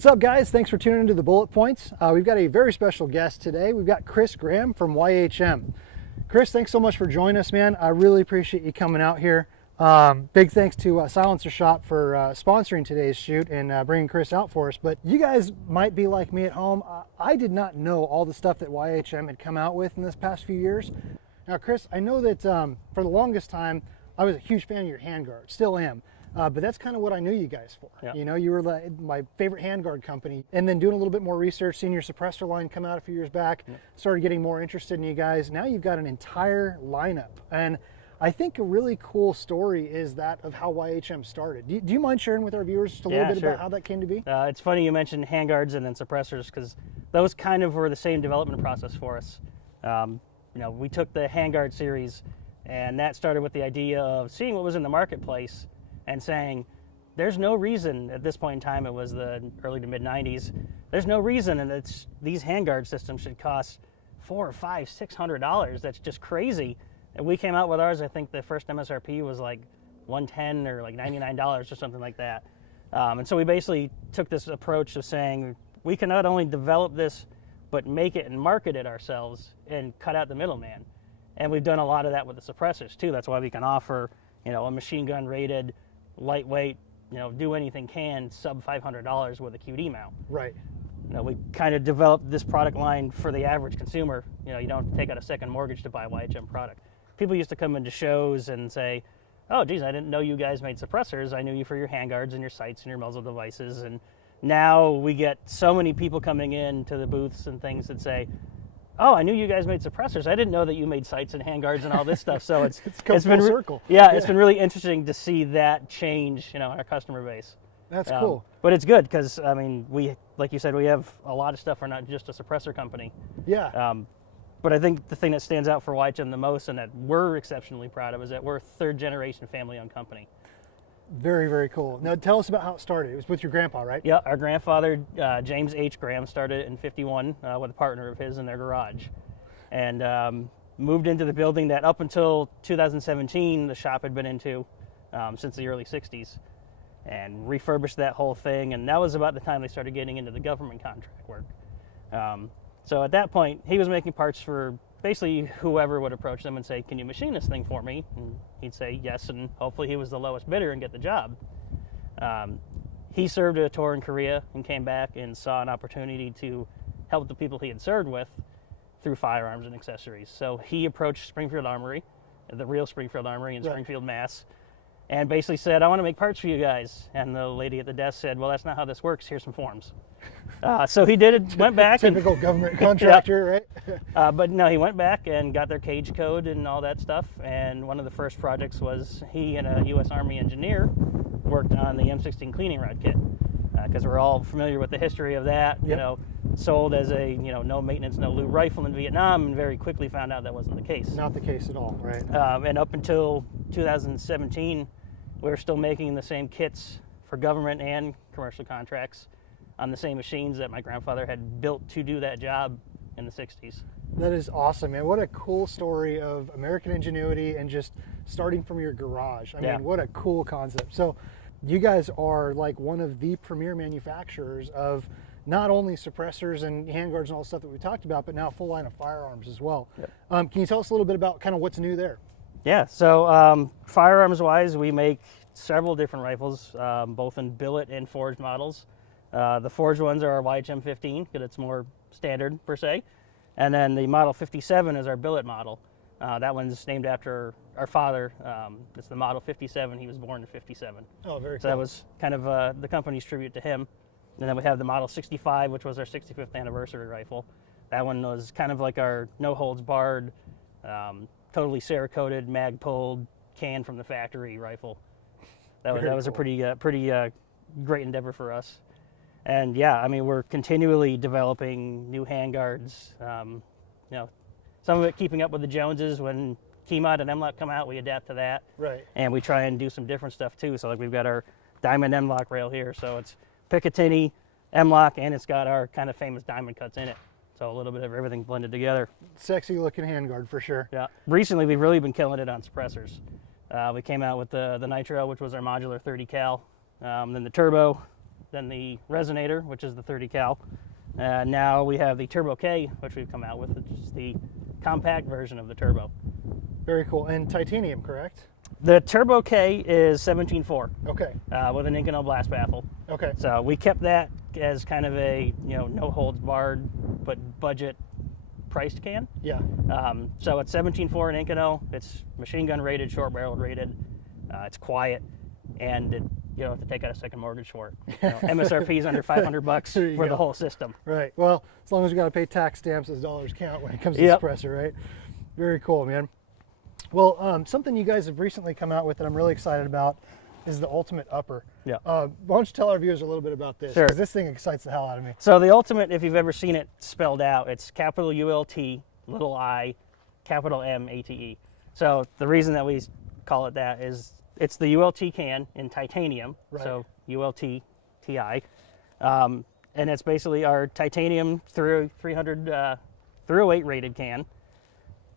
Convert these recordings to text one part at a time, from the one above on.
What's up, guys? Thanks for tuning into the Bullet Points. We've got a very special guest today. We've got Chris Graham from YHM. Chris, thanks so much for joining us, man. I really appreciate you coming out here. Big thanks to Silencer Shop for sponsoring today's shoot and bringing Chris out for us. But you guys might be like me at home. I did not know all the stuff that YHM had come out with in this past few years. Now, Chris, I know that for the longest time, I was a huge fan of your handguard, still am. But that's kind of what I knew you guys for. Yeah. You know, you were my favorite handguard company. And then doing a little bit more research, seeing your suppressor line come out a few years back, started getting more interested in you guys. Now you've got an entire lineup. And I think a really cool story is that of how YHM started. Do you mind sharing with our viewers just a little bit about how that came to be? It's funny you mentioned handguards and then suppressors, because those kind of were the same development process for us. You know, we took the handguard series, and that started with the idea of seeing what was in the marketplace and saying, there's no reason, at this point in time, it was the early to mid 90s, there's no reason that these handguard systems should cost $400 or $500, $600. That's just crazy. And we came out with ours, I think the first MSRP was like $110 or like $99 or something like that. And so we basically took this approach of saying, we can not only develop this, but make it and market it ourselves and cut out the middleman. And we've done a lot of that with the suppressors too. That's why we can offer, you know, a machine gun rated, lightweight, you know, do anything can, sub $500 with a QD mount. Right. You know, we kind of developed this product line for the average consumer. You know, you don't take out a second mortgage to buy a YHM product. People used to come into shows and say, oh, geez, I didn't know you guys made suppressors. I knew you for your handguards and your sights and your muzzle devices. And now we get so many people coming in to the booths and things that say, oh, I knew you guys made suppressors. I didn't know that you made sights and handguards and all this stuff. So it's come full circle. Yeah, it's been really interesting to see that change, you know, our customer base. That's cool. But it's good because, I mean, we, like you said, we have a lot of stuff. We're not just a suppressor company. Yeah. But I think the thing that stands out for YHM the most and that we're exceptionally proud of is that we're a third generation family-owned company. Very, very cool. Now tell us about how it started. It was with your grandpa, right? Yeah, our grandfather, James H. Graham, started it in 51 with a partner of his in their garage. And moved into the building that up until 2017, the shop had been into since the early 60s. And refurbished that whole thing. And that was about the time they started getting into the government contract work. So at that point, he was making parts for basically whoever would approach them and say, can you machine this thing for me? And he'd say yes, and hopefully he was the lowest bidder and get the job. He served a tour in Korea and came back and saw an opportunity to help the people he had served with through firearms and accessories. So he approached Springfield Armory, the real Springfield Armory in Springfield, Mass., and basically said, I want to make parts for you guys. And the lady at the desk said, well, that's not how this works. Here's some forms. So he did it, went back. Typical government contractor, right? But no, he went back and got their cage code and all that stuff. And one of the first projects was he and a U.S. Army engineer worked on the M16 Cleaning Rod Kit. Because we're all familiar with the history of that, you know, sold as a, you know, no maintenance, no lube rifle in Vietnam, and very quickly found out that wasn't the case. Not the case at all, right? And up until 2017, we were still making the same kits for government and commercial contracts on the same machines that my grandfather had built to do that job in the 60s. That is awesome, man. What a cool story of American ingenuity and just starting from your garage. I mean, what a cool concept. So you guys are like one of the premier manufacturers of not only suppressors and handguards and all the stuff that we talked about, but now a full line of firearms as well. Can you tell us a little bit about kind of what's new there? Yeah, so firearms-wise, we make several different rifles, both in billet and forged models. The forged ones are our YHM 15, because it's more standard, per se. And then the Model 57 is our billet model. That one's named after our father. It's the Model 57. He was born in 57. Oh, very cool. So that was kind of the company's tribute to him. And then we have the Model 65, which was our 65th anniversary rifle. That one was kind of like our no-holds-barred, totally Cerakoted, mag-pulled, can from the factory rifle. That was a pretty great endeavor for us. And yeah, I mean, we're continually developing new handguards. You know, some of it keeping up with the Joneses. When KeyMod and M-Lock come out, we adapt to that. Right. And we try and do some different stuff too. So like we've got our Diamond M-Lock rail here. So it's Picatinny, M-Lock, and it's got our kind of famous diamond cuts in it. So a little bit of everything blended together. Sexy looking handguard for sure. Yeah. Recently, we've really been killing it on suppressors. We came out with the Nitro, which was our modular 30 cal, then the Turbo, then the resonator, which is the 30 cal. Now we have the Turbo K, which we've come out with, which is the compact version of the turbo. Very cool. And titanium, correct? The Turbo K is 17.4 Okay. with an Inconel blast baffle. Okay. So we kept that as kind of a no holds barred but budget priced can. Yeah. So it's 17.4 in Inconel. It's machine gun rated, short barrel rated. It's quiet, and you don't have to take out a second mortgage for it. MSRP is under $500 for the whole system. Right. Well, as long as you got to pay tax stamps, as dollars count when it comes to suppressor, right? Very cool, man. Well, something you guys have recently come out with that I'm really excited about is the Ultimate Upper. Yeah. Why don't you tell our viewers a little bit about this? Sure. Because this thing excites the hell out of me. So the Ultimate, if you've ever seen it spelled out, it's capital ULT, little I, capital MATE. So the reason that we call it that is it's the ULT can in titanium, so ULT TI, and it's basically our titanium through 308 rated can,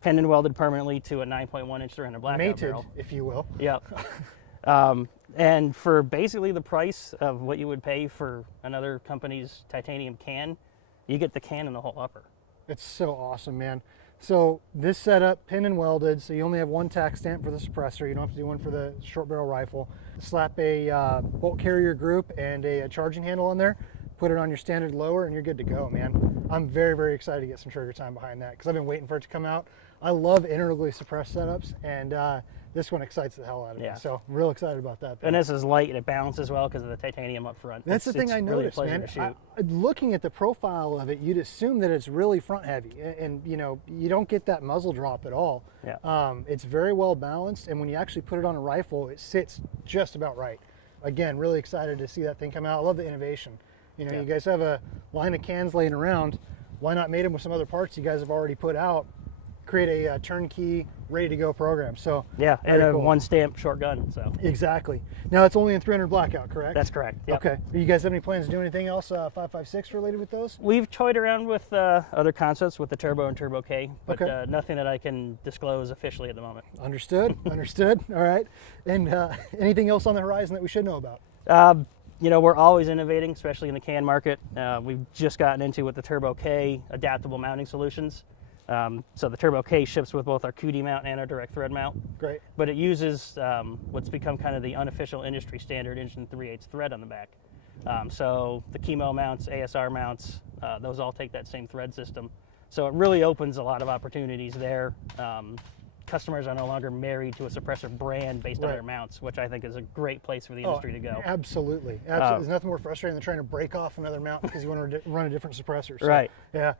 pinned and welded permanently to a 9.1 inch 300 blackout Mated, barrel. if you will. Yep. And for basically the price of what you would pay for another company's titanium can, you get the can and the whole upper. It's so awesome, man. So this setup, pin and welded, so you only have one tax stamp for the suppressor. You don't have to do one for the short barrel rifle. Slap a bolt carrier group and a charging handle on there. Put it on your standard lower and you're good to go, man. I'm very, very excited to get some trigger time behind that because I've been waiting for it to come out. I love integrally suppressed setups, and this one excites the hell out of me. So I'm real excited about that. And this is light and it balances well because of the titanium up front. That's the thing I noticed, really man. Looking at the profile of it, you'd assume that it's really front heavy, and you don't get that muzzle drop at all. Yeah. It's very well balanced, and when you actually put it on a rifle, it sits just about right. Again, really excited to see that thing come out. I love the innovation. You guys have a line of cans laying around. Why not mate them with some other parts you guys have already put out? Create a turnkey, ready to go program. So yeah, and a one stamp short gun. So exactly. Now it's only in 300 blackout, correct? That's correct. Yep. Okay. Do you guys have any plans to do anything else 5.56 related with those? We've toyed around with other concepts with the Turbo and Turbo K, but nothing that I can disclose officially at the moment. Understood. Understood. All right. And anything else on the horizon that we should know about? We're always innovating, especially in the can market. We've just gotten into with the Turbo K adaptable mounting solutions. So the Turbo K ships with both our QD mount and our direct thread mount. Great. But it uses what's become kind of the unofficial industry standard 1 3/8 thread on the back. So the chemo mounts, ASR mounts, those all take that same thread system. So it really opens a lot of opportunities there. Customers are no longer married to a suppressor brand based on their mounts, which I think is a great place for the industry to go. Absolutely. There's nothing more frustrating than trying to break off another mount because you want to run a different suppressor. So, right. Yeah.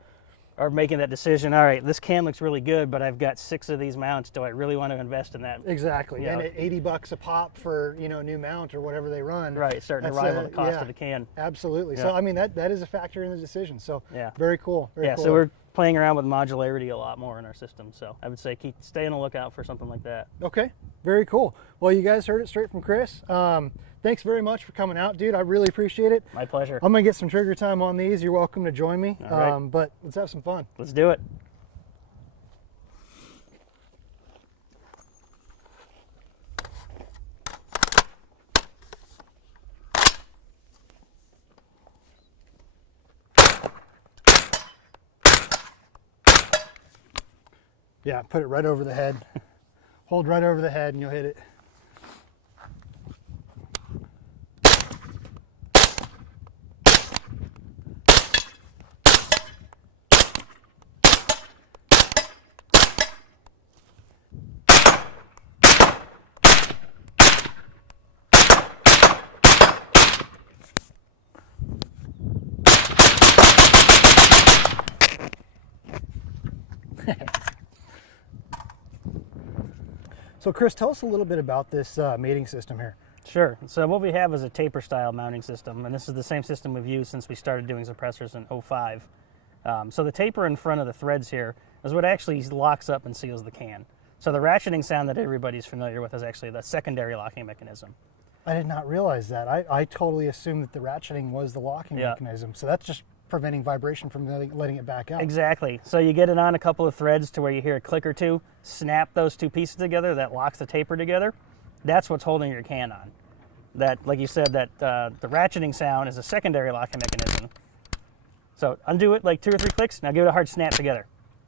Or making that decision, all right, this can looks really good, but I've got 6 of these mounts. Do I really want to invest in that? Exactly. And at $80 a pop for a new mount or whatever they run. Right, starting to rival the cost of the can. Absolutely. Yeah. So I mean that is a factor in the decision. So very cool. Very cool. So we're playing around with modularity a lot more in our system. So I would say stay on the lookout for something like that. Okay. Very cool. Well, you guys heard it straight from Chris. Thanks very much for coming out, dude. I really appreciate it. My pleasure. I'm going to get some trigger time on these. You're welcome to join me. All right. But let's have some fun. Let's do it. Yeah, put it right over the head. Hold right over the head and you'll hit it. So Chris, tell us a little bit about this mating system here. Sure. So what we have is a taper style mounting system, and this is the same system we've used since we started doing suppressors in 05. So the taper in front of the threads here is what actually locks up and seals the can. So the ratcheting sound that everybody's familiar with is actually the secondary locking mechanism. I did not realize that. I totally assumed that the ratcheting was the locking mechanism. So that's just preventing vibration from letting it back out. Exactly. So you get it on a couple of threads to where you hear a click or two, snap those two pieces together, that locks the taper together. That's what's holding your can on. that, like you said, that the ratcheting sound is a secondary locking mechanism. So undo it like 2 or 3 clicks. Now give it a hard snap together.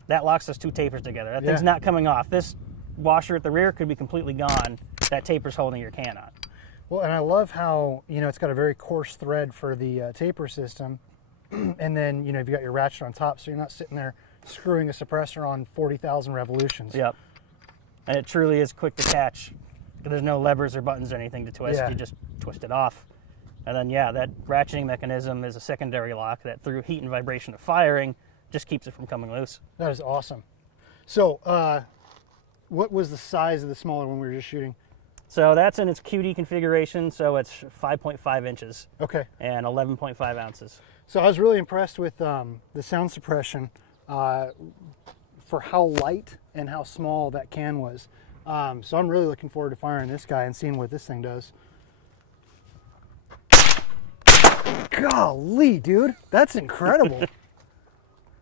That locks those 2 tapers together. That thing's not coming off. This washer at the rear could be completely gone. That taper's holding your can on. Well, and I love how, you know, it's got a very coarse thread for the taper system. And then, you know, you've got your ratchet on top, so you're not sitting there screwing a suppressor on 40,000 revolutions. Yep. And it truly is quick to catch. There's no levers or buttons or anything to twist. Yeah. You just twist it off. And then, yeah, that ratcheting mechanism is a secondary lock that, through heat and vibration of firing, just keeps it from coming loose. That is awesome. So, what was the size of the smaller one we were just shooting? So that's in its QD configuration, so it's 5.5 inches. Okay. And 11.5 ounces. So I was really impressed with the sound suppression for how light and how small that can was. So I'm really looking forward to firing this guy and seeing what this thing does. Golly, dude, that's incredible.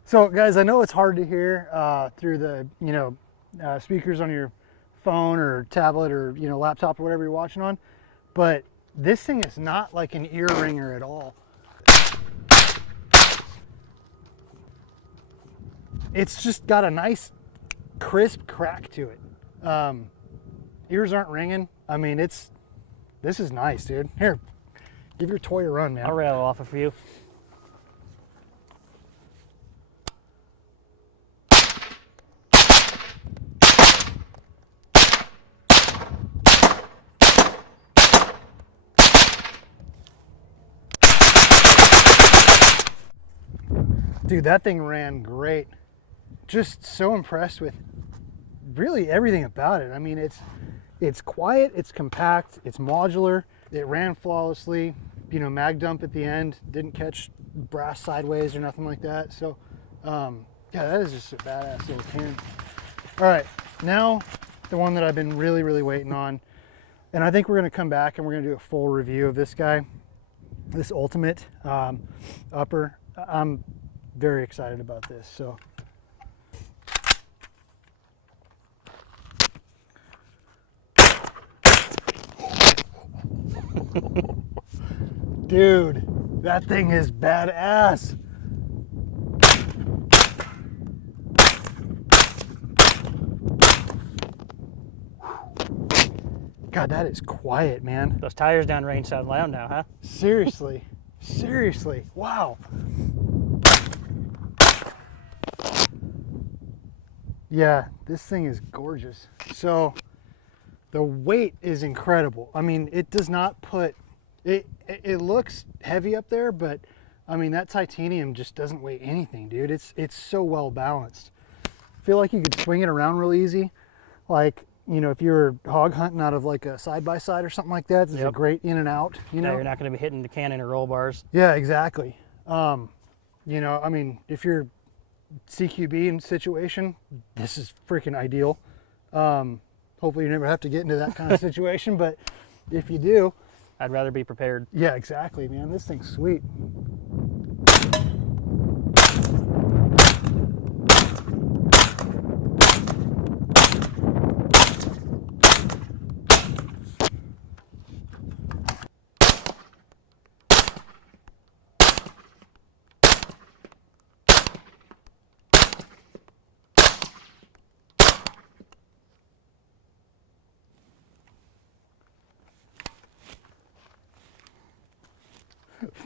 So guys, I know it's hard to hear through the, you know, speakers on your phone or tablet or, you know, laptop or whatever you're watching on, but this thing is not like an ear ringer at all. It's just got a nice crisp crack to it. Ears aren't ringing. I mean, this is nice, dude. Here, give your toy a run, man. I'll rattle off a few. Dude, that thing ran great. Just so impressed with really everything about it. I mean, it's quiet, it's compact, it's modular, it ran flawlessly, you know, mag dump at the end, didn't catch brass sideways or nothing like that. So, yeah, that is just a badass little can. All right, now the one that I've been really waiting on, and I think we're gonna come back and we're gonna do a full review of this guy, this Ultimate upper. I'm very excited about this. So dude, that thing is badass. God, that is quiet, man. Those tires downrange sound loud now, huh? Seriously, seriously, wow. Yeah, this thing is gorgeous. So the weight is incredible. I mean, it does not put, it looks heavy up there, but I mean, that titanium just doesn't weigh anything, dude. It's so well balanced. I feel like you could swing it around real easy. Like, you know, if you're hog hunting out of like a side-by-side or something like that, this is a great in and out, you know? Now you're not going to be hitting the cannon or roll bars. Yeah, exactly. You know, I mean, if you're CQB in situation, this is freaking ideal. Hopefully you never have to get into that kind of situation, but if you do, I'd rather be prepared. yeah, exactly, man. This thing's sweet.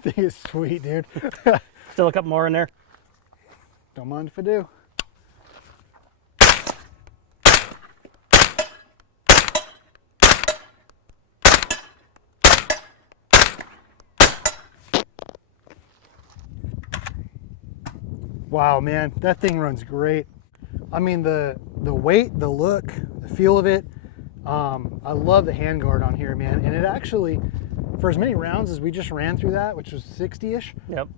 Thing is sweet, dude. Still a couple more in there. Don't mind if I do. Wow, man, that thing runs great. I mean, the weight, the look, the feel of it. I love the handguard on here, man. And it actually, for as many rounds as we just ran through that, which was 60-ish, Yep.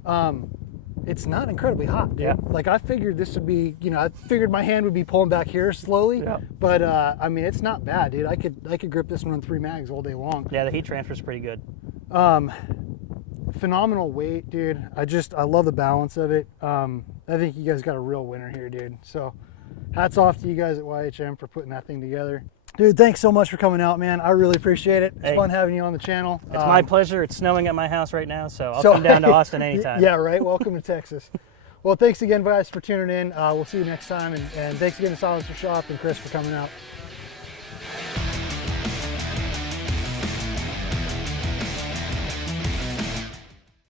it's not incredibly hot, dude. Yeah. Like I figured this would be, you know, I figured my hand would be pulling back here slowly, Yep. but I mean, it's not bad, dude. I could grip this and run 3 mags all day long. Yeah, the heat transfer is pretty good. Phenomenal weight, dude. I love the balance of it. I think you guys got a real winner here, dude. So hats off to you guys at YHM for putting that thing together. Dude, thanks so much for coming out, man. I really appreciate it. It's Hey. fun having you on the channel. It's my pleasure. It's snowing at my house right now, so I'll come down to Austin anytime. Yeah, right. Welcome to Texas. Well, thanks again, guys, for tuning in. We'll see you next time. And thanks again to Silencer Shop and Chris for coming out.